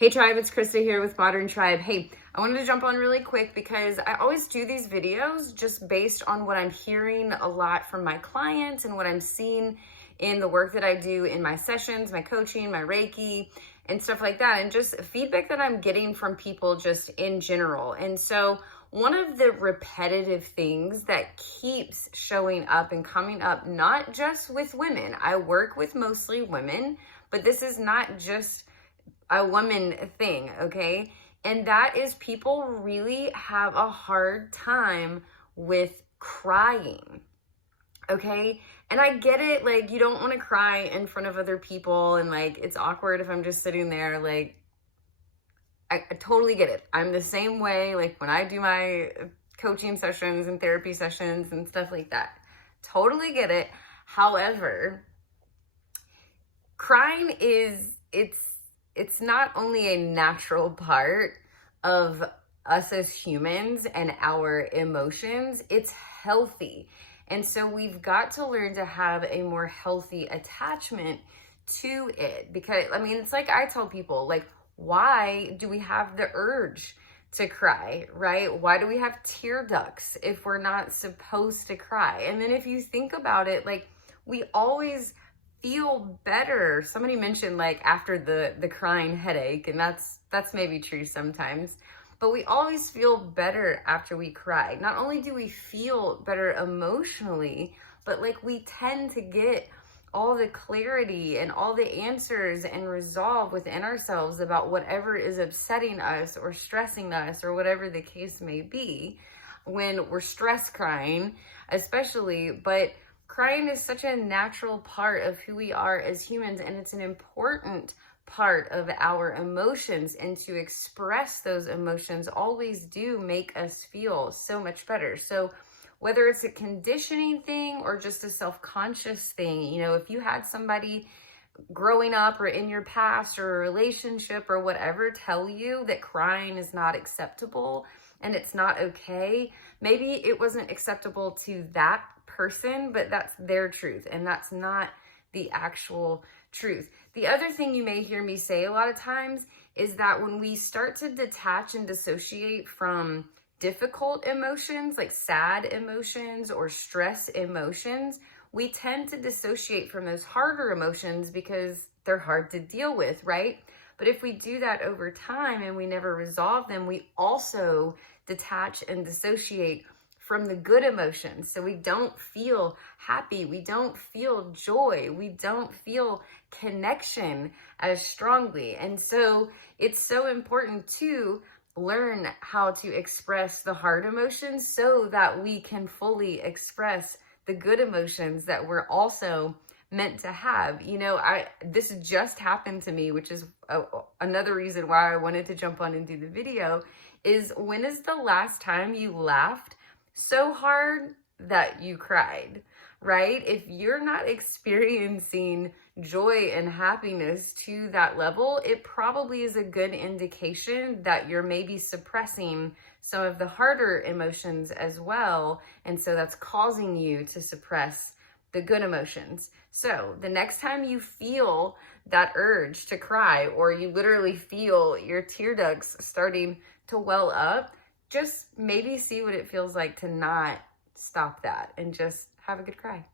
Hey Tribe, it's Krista here with Modern Tribe. Hey, I wanted to jump on really quick because I always do these videos just based on what I'm hearing a lot from my clients and what I'm seeing in the work that I do in my sessions, my coaching, my Reiki, and stuff like that, and just feedback that I'm getting from people just in general. And so one of the repetitive things that keeps showing up and coming up, not just with women, I work with mostly women, but this is not just a woman thing, okay? And that is people really have a hard time with crying, okay? And I get it, like, you don't want to cry in front of other people, and like, it's awkward if I'm just sitting there, like, I totally get it. I'm the same way, like, when I do my coaching sessions and therapy sessions and stuff like that. Totally get it. However, crying it's not only a natural part of us as humans and our emotions, it's healthy. And so we've got to learn to have a more healthy attachment to it. Because, I mean, it's like I tell people, like, why do we have the urge to cry, right? Why do we have tear ducts if we're not supposed to cry? And then if you think about it, like, we always feel better. Somebody mentioned, like, after the crying headache, and that's maybe true sometimes, but we always feel better after we cry. Not only do we feel better emotionally, but like, we tend to get all the clarity and all the answers and resolve within ourselves about whatever is upsetting us or stressing us or whatever the case may be when we're stress crying, especially. But crying is such a natural part of who we are as humans, and it's an important part of our emotions, and to express those emotions always do make us feel so much better. So whether it's a conditioning thing or just a self-conscious thing, you know, if you had somebody growing up or in your past or a relationship or whatever tell you that crying is not acceptable and it's not okay, maybe it wasn't acceptable to that person, but that's their truth and that's not the actual truth. The other thing you may hear me say a lot of times is that when we start to detach and dissociate from difficult emotions like sad emotions or stress emotions, we tend to dissociate from those harder emotions because they're hard to deal with, right? But if we do that over time and we never resolve them, we also detach and dissociate from the good emotions. So we don't feel happy, we don't feel joy, we don't feel connection as strongly. And so it's so important to learn how to express the hard emotions so that we can fully express the good emotions that we're also meant to have. You know, this just happened to me, which is another reason why I wanted to jump on and do the video, is when is the last time you laughed so hard that you cried, right? If you're not experiencing joy and happiness to that level, it probably is a good indication that you're maybe suppressing some of the harder emotions as well. And so that's causing you to suppress the good emotions. So the next time you feel that urge to cry, or you literally feel your tear ducts starting to well up, just maybe see what it feels like to not stop that and just have a good cry.